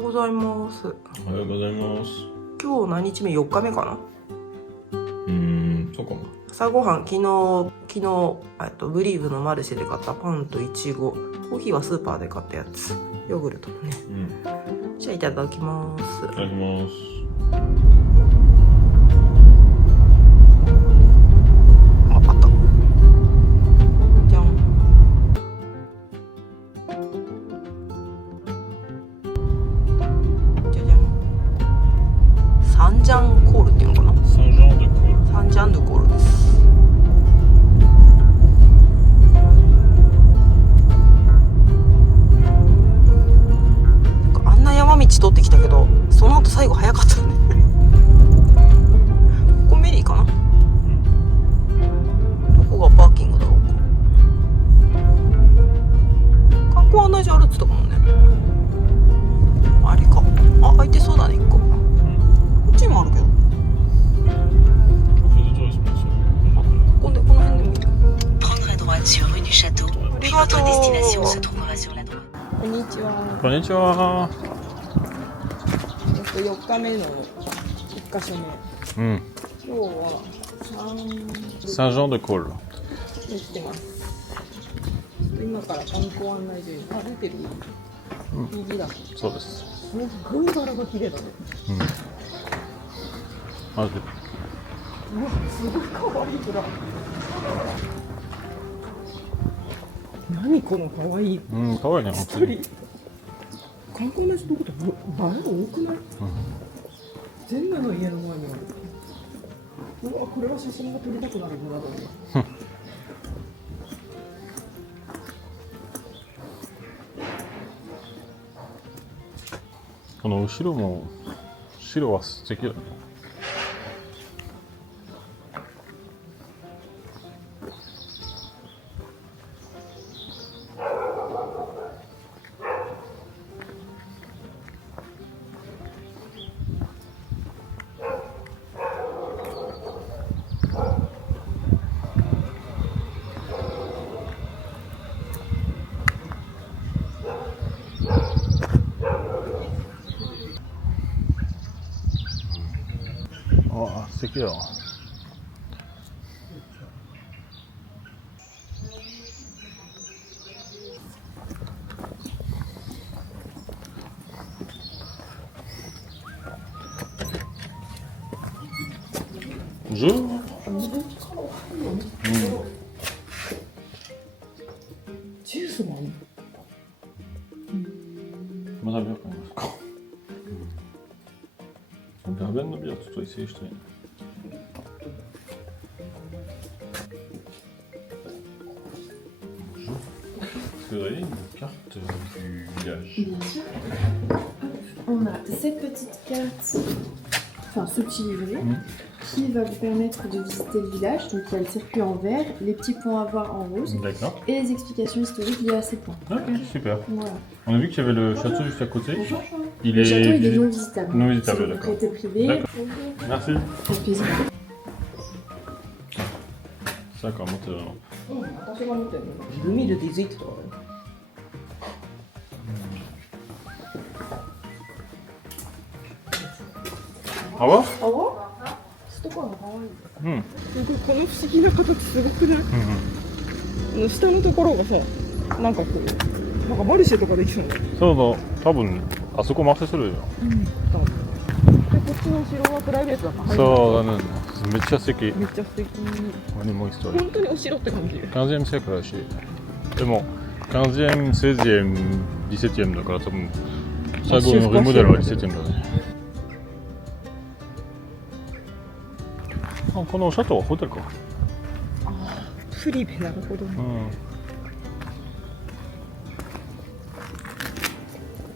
ようございます。おはようございます。今日何日目？4日目かな。そうかも。朝ごはん、昨日ブリーブのマルシェで買ったパンとイチゴ、コーヒーはスーパーで買ったやつ、ヨーグルトもね。じゃあいただきます。いただきます。あった。じゃん。じゃじゃん。サンジャンコールっていうのかな。サンジャンドコール。サンジャンドコールです。あんな山道通ってきたけど、その後最後早かったね。ここメリーかな。どこがパーキングだろうか。観光案内所あるっつったかもね。あれか。あ、空いてそうだね、1個。こっちにもあるけど。この辺でもいいよ。Prendre à droite sur rue du Château, puis votre destination se trouvera sur la droite. こんにちは。こんにちは。4日目の1箇所目。今日はサンジャンドコール。行ってます。今から観光案内所に歩いてる。右だ。そうです。すごいバラが綺麗だね。マジで。うわ、すごい可愛いバラ。何この可愛い。可愛いね、本当に。観光の人ってバラ多くない？全部の家の前にある。うわ、これは写真が撮りたくなるバラだね。この後ろも白は素敵だね。あ、素敵だわ。ジュースもあるの？まだ見ようかな。ラベンのビアちょっと一斉してね。Une carte du village. Bien sûr. On a cette petite carte, enfin ce petit livret, qui va vous permettre de visiter le village. Donc il y a le circuit en vert, les petits points à voir en rose, D'accord. et les explications historiques liées à ces points. Ok, super. Voilà. On a vu qu'il y avait le château juste à côté. Le château il est non visitable. Non visitable, C'est une d'accord. propriété privée. D'accord. Merci. Avec plaisir. さか持ってたの。私が見てるの。海で気づいてたわね。泡？下から可愛い。うん。すごい、この不思議な形すごくない？下のところがさ、なんかこう、なんかマルシェとかできそうね。そうそう、多分あそこ任せるよ。で、こっちの城はプライベートだから。そうだね。めっちゃ素敵。めっちゃ素敵。何もヒストリー。本当にお城って感じ。15e siècleだし。でも 15e, 16e, 17e だから多分最後のリモデルは 17e だね。あ、このシャトーはホテルか。フリベ、なるほどね。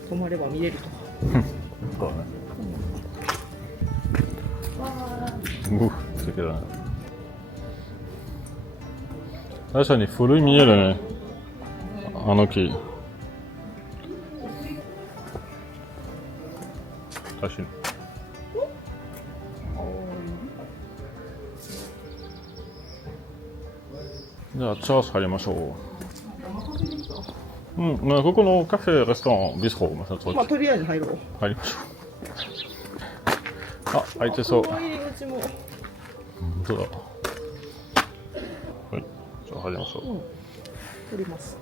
泊まれば見れると。そうだね。素敵だね。確かに古い見えるね。あの木。確かに。じゃあチャース入りましょう。うん、まあここのカフェ、レストラン、ビストロ、まあ、まあとりあえず入ろう。入りましょう。あ、開いてそう。この入り口も。本当だ。はい、じゃあ入りましょう。取ります。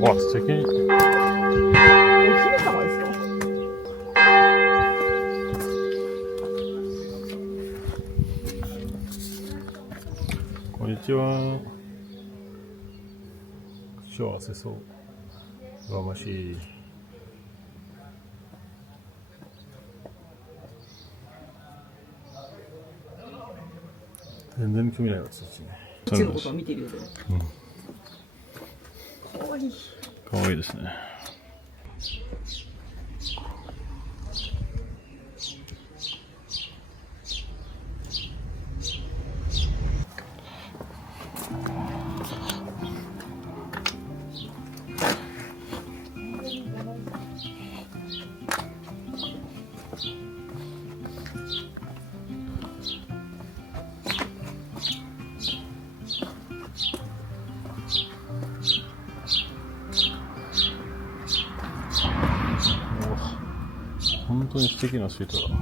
わ、素敵。お姫様ですか？こんにちは。幸せそう。羨ましい。全然興味ないわ、そっちね。うちのことを見てるよね。かわいい。かわいいですね。本当に素敵なスイートだ。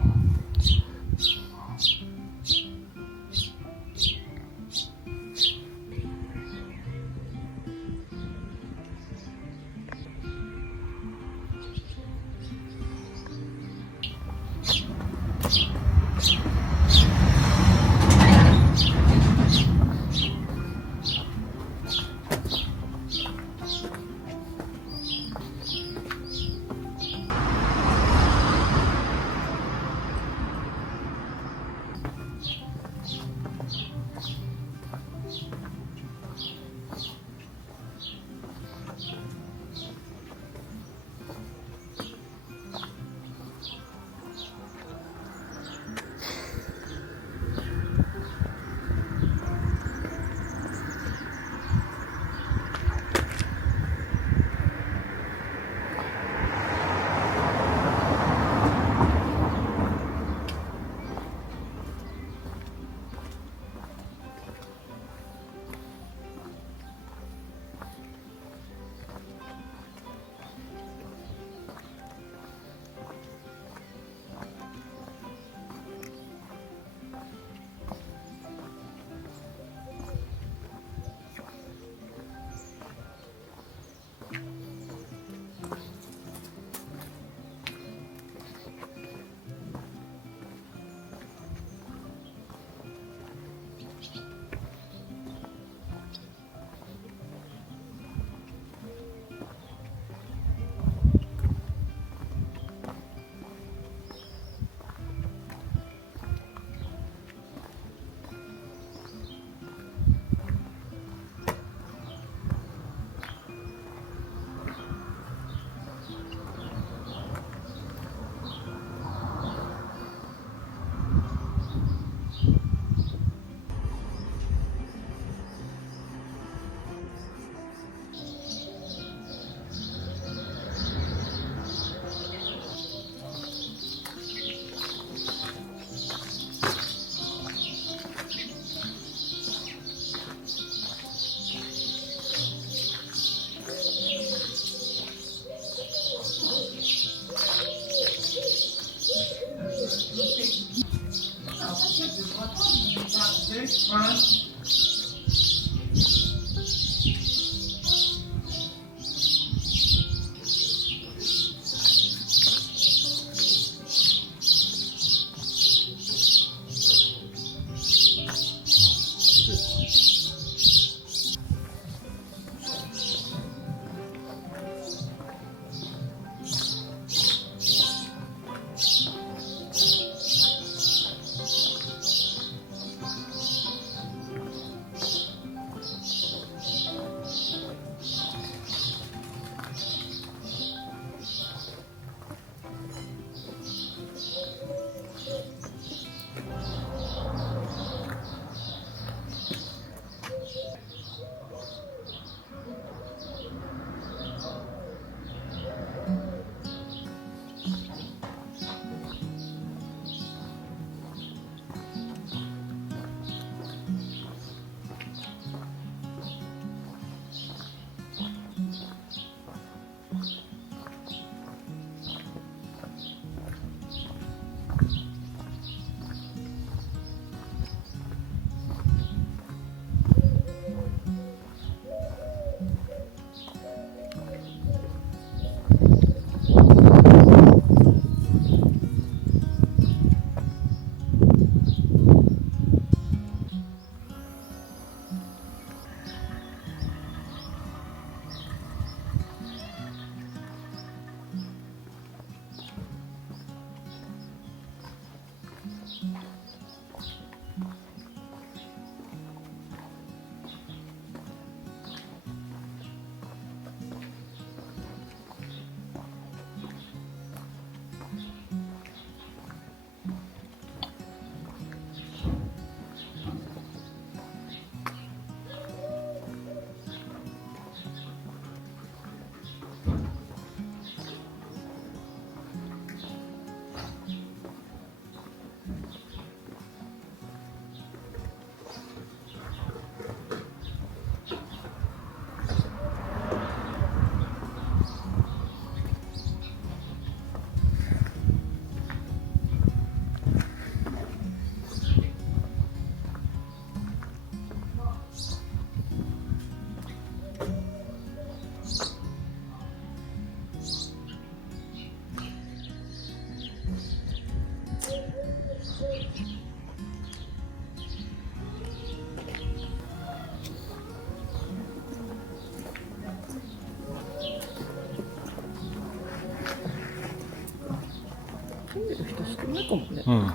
住んでる人少ないかもね。うん。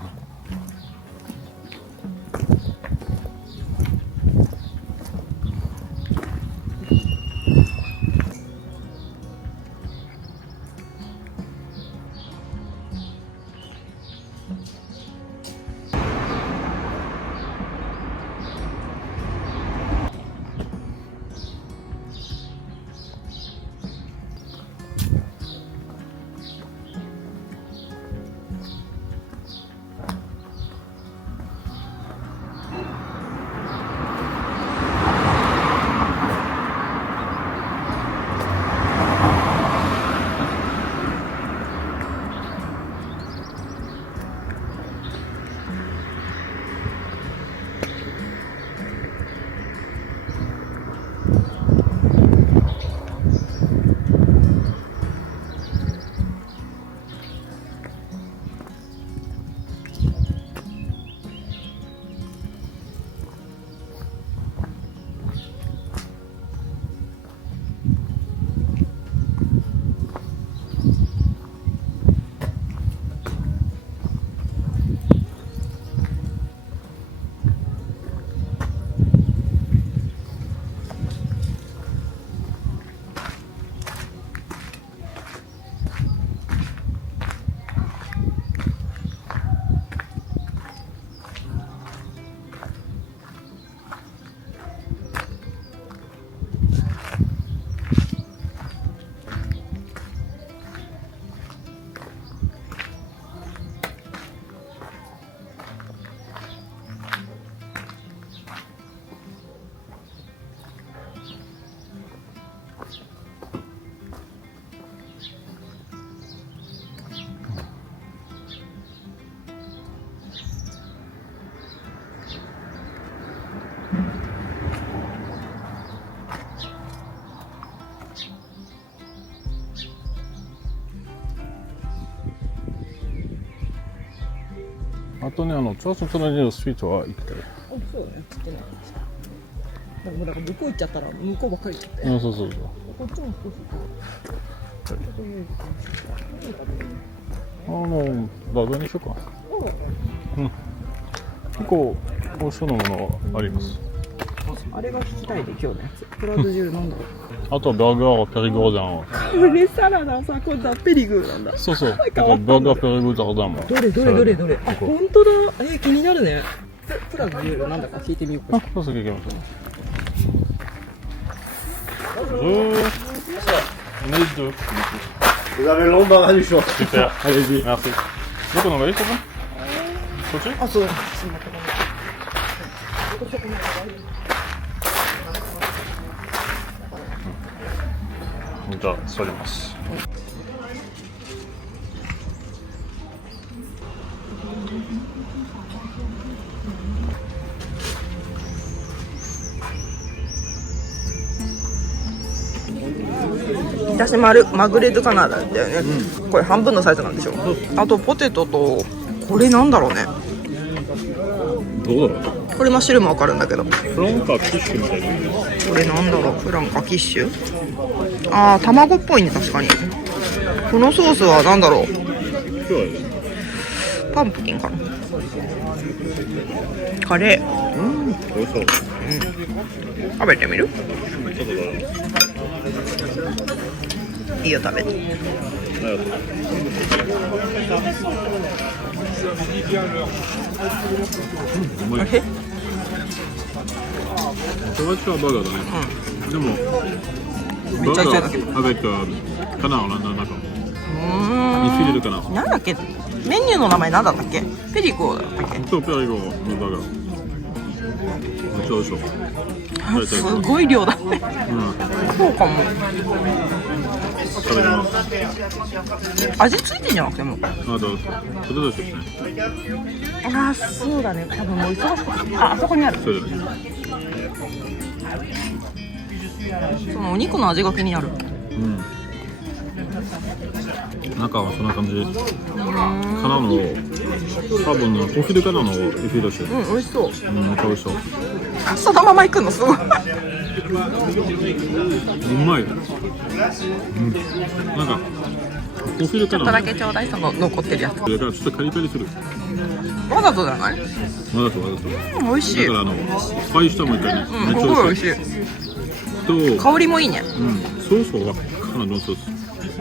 あとね、ちょっと隣のスイートは行ってる。あ、そうだね、ちょっとね。だから向こう行っちゃったら向こうばっかり行って。うん、そうそうそう。こっちも少しバーガーにしようか。うん。結構、王将のものはあります。あれが聞きたいで、今日のやつ。プラドジュールなんだろう。あとはバーガー、ペリゴーダンを。これサラダさ、これザ・ペリグーなんだ。そうそう。あとバーガー、ペリゴーダンも。どれ。あ、本当だ。気になるね。プラドジュールなんだか聞いてみようか。あ、そうそう、聞きましょう。Vous avez l'embarras du choix. Super. Allez-y. Merci. Donc on envoie ça va? Ok. あ、そう。じゃあ座ります。私マグレードカナダだよね、これ半分のサイズなんでしょ。あとポテトとこれなんだろうね。どうだろう。これマッシュルームわかるんだけど、フランカーキッシュみたいな。これなんだろう。フランカキッシュ。あー、卵っぽいね。確かに。このソースはなんだろう。今日はパンプキンかな。カレー。美味しそう。食べてみる？ちょっとだろう。いいよ、食べて。うまい。友達はバーガーだね。でもめっちゃ痛いだけど。avec canard làなんか。ミフィルドかな。なんだっけ、メニューの名前なんだったっけ。ペリコだったっけ。そう、ペリゴのバーガー。めっちゃ美味しそう。すごい量だね。そうかも。食べてます。味ついてんじゃなくても。あ、どうぞ。ポテトチップね。あー、そうだね。多分もう忙しくて。あそこにある。そうだね。そのお肉の味が気になる。中はそんな感じ。カナの多分お昼からのリフィルしてる。美味しそう。めっちゃ美味しそう。そのまま行くのすごい。うまい。なんかお昼からちょっとだけちょうだい、その残ってるやつ。だからちょっとカリカリする。わざとじゃない？わざと。美味しい。だからスパイスともいったりめっちゃすごい美味しい。と香りもいいね。ソースはカナのソース。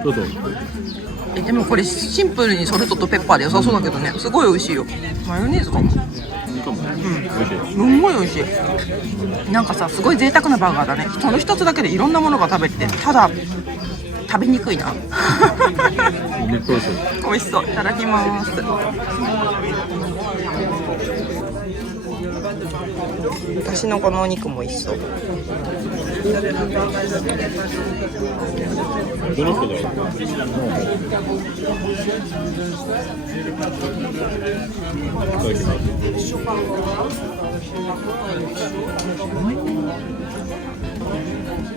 ちょっとでもこれシンプルにソルトとペッパーで良さそうだけどね。すごい美味しいよ。マヨネーズかも。いいかも。美味しい。すんごい美味しい。なんかさ、すごい贅沢なバーガーだね。その一つだけでいろんなものが食べて、ただ食べにくいな。めっちゃ美味しい。美味しそう。いただきます。私のこのお肉も美味しそう。どの人だろう。いただきます。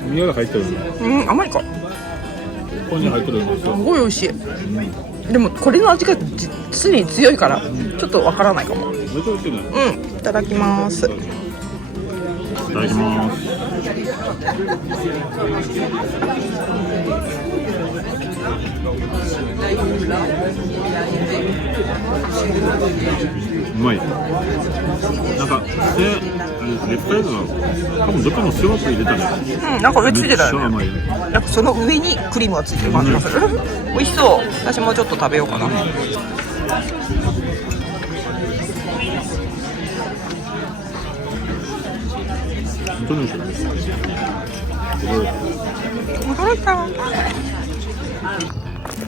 宮が入ってる。甘いか。ここに入ってるんですよ。すごい美味しい。でもこれの味が実に強いからちょっとわからないかも。めっちゃ美味しいね。いただきます。いただきます。うまい。なんかレッドライズは多分どっかのシロップ入れたね。なんか上ついてたよね。甘い。なんかその上にクリームがついてる感じがする。美味しそう。私もちょっと食べようかな。本当に美味しい。驚いた。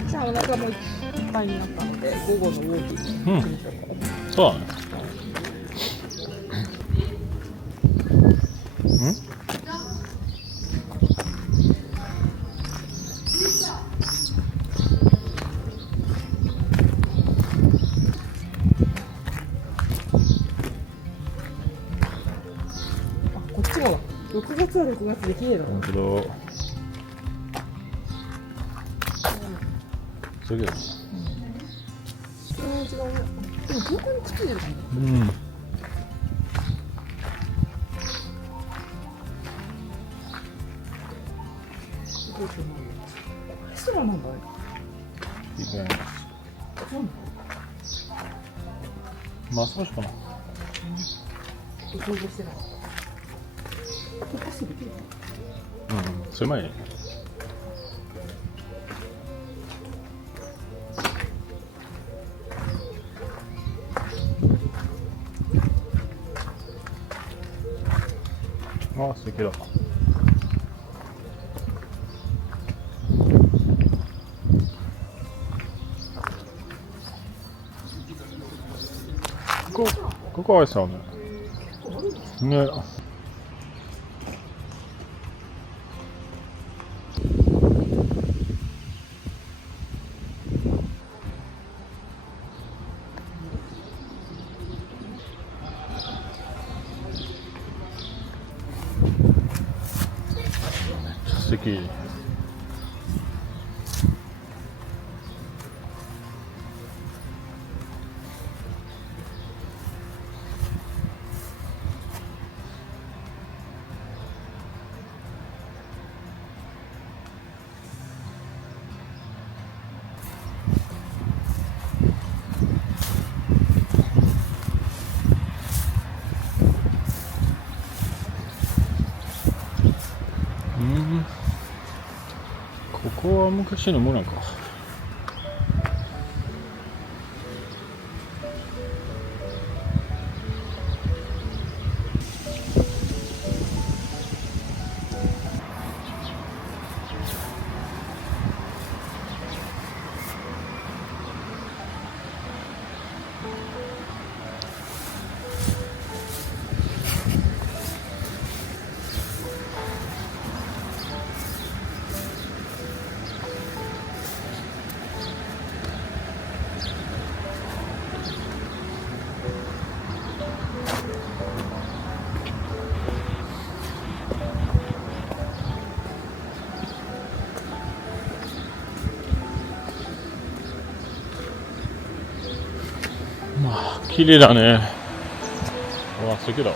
じゃあお腹もいっぱいになったので午後のウォーキング。そうだね。こっちも6月は6月で綺麗だな。本当だ。そうだね。違うね。でも本当にくっついてるかも。うん。レストランなんだ。いいね。マッサージかな。想像してない。うん、狭いね。ああ、素敵だ。ここはあれさね。ね。素敵。ここは昔の村か。まあ、綺麗だね。わあ、素敵だわ。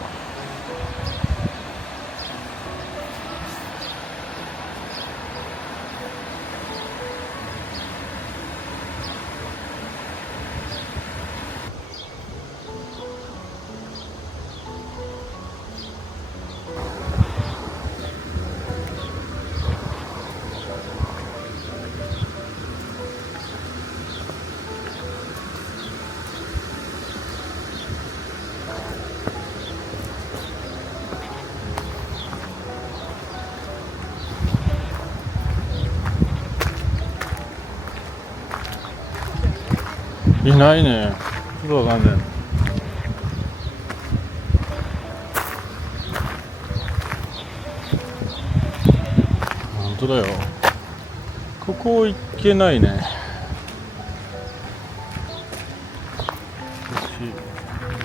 いないね。ちょっと残念。本当だよ。ここ行けないね。よし、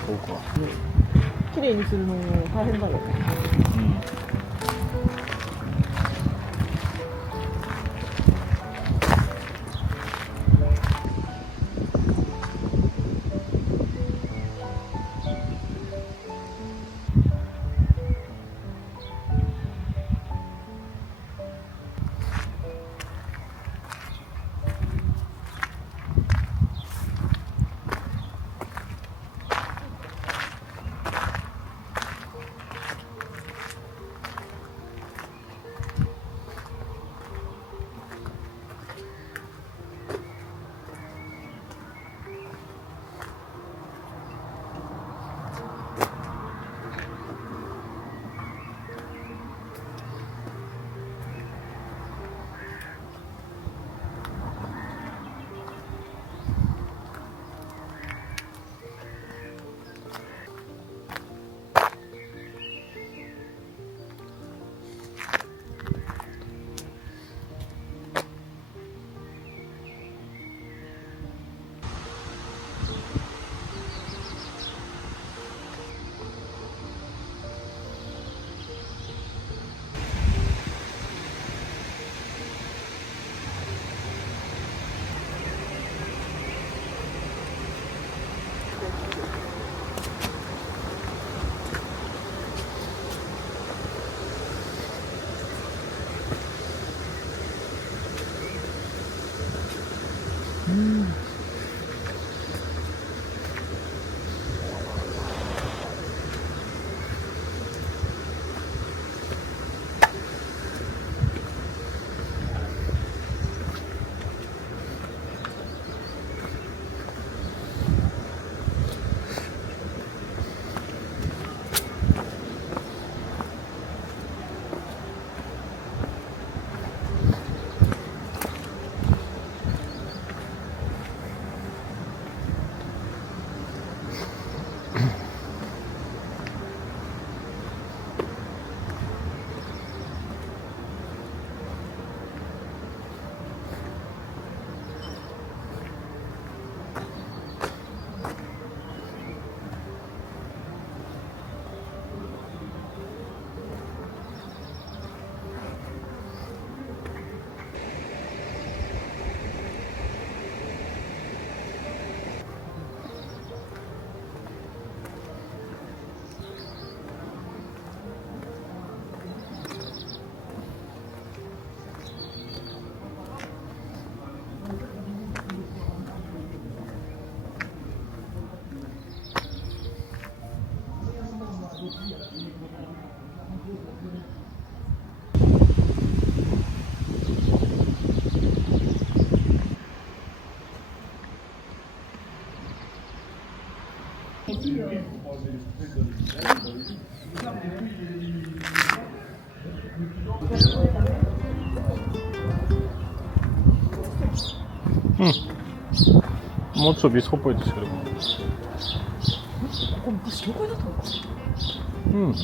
行こうか。綺麗にするの大変だよ。うん。もうちょっとビスコっぽいですけど。ここ昔どこだったのか。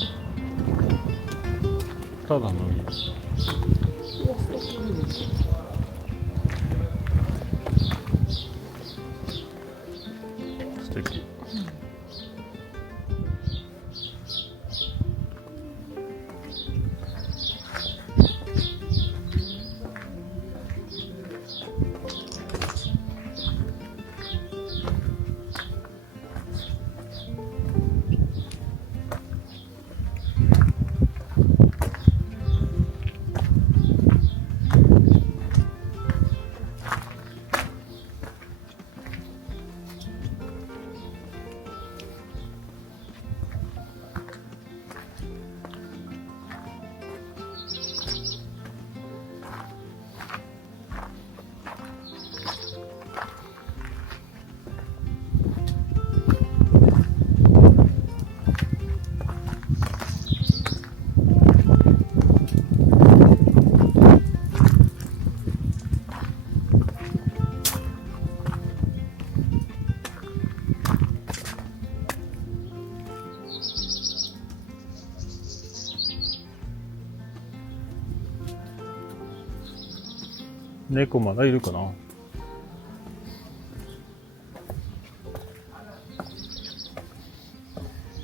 ただの素敵。猫まだいるかな。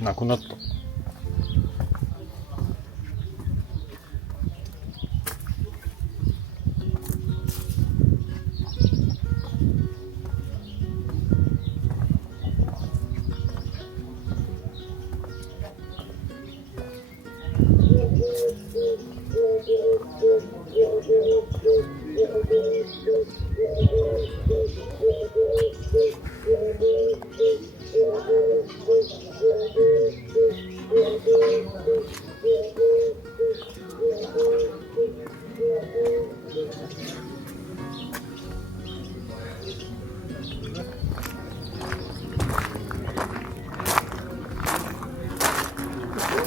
なくなった。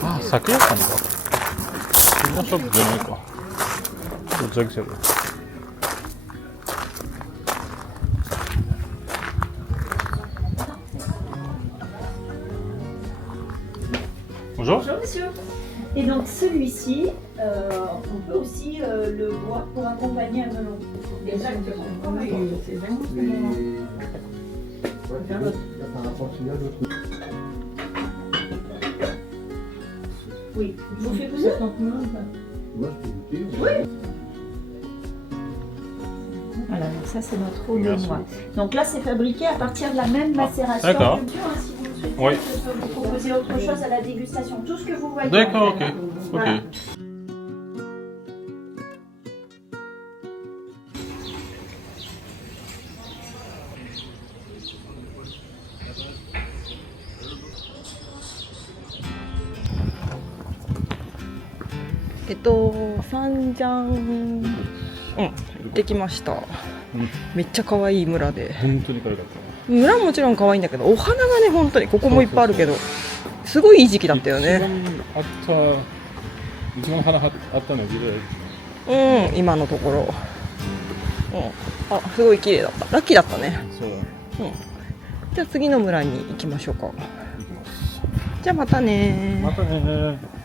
あ、酒屋さんだ。そんなショップじゃないか。どっちだけしゃべる。Bonjour. Bonjour monsieur. Et donc celui-ci, on peut aussi le boire pour accompagner un melon. Exactement. Oui, c'est vraiment ce moment. Oui, je vous fais goûter. Oui. Voilà, donc ça c'est notre eau de Merci noix. beaucoup. Donc là c'est fabriqué à partir de la même macération. d'accord. Bien sûr, hein, si vous le souhaitez, Oui. je peux vous proposer autre chose à la dégustation. Tout ce que vous voyez. D'accord, en fait. ok. Voilà. Ok. サンジャン、行ってきました。めっちゃ可愛い村で。本当に可愛かった。村もちろん可愛いんだけど、お花がね、本当にここもいっぱいあるけど、すごいいい時期だったよね。一番花あったのは自分うん、今のところ。あ、すごい綺麗だった。ラッキーだったね。そう。じゃあ次の村に行きましょうか。じゃあまたね。またね。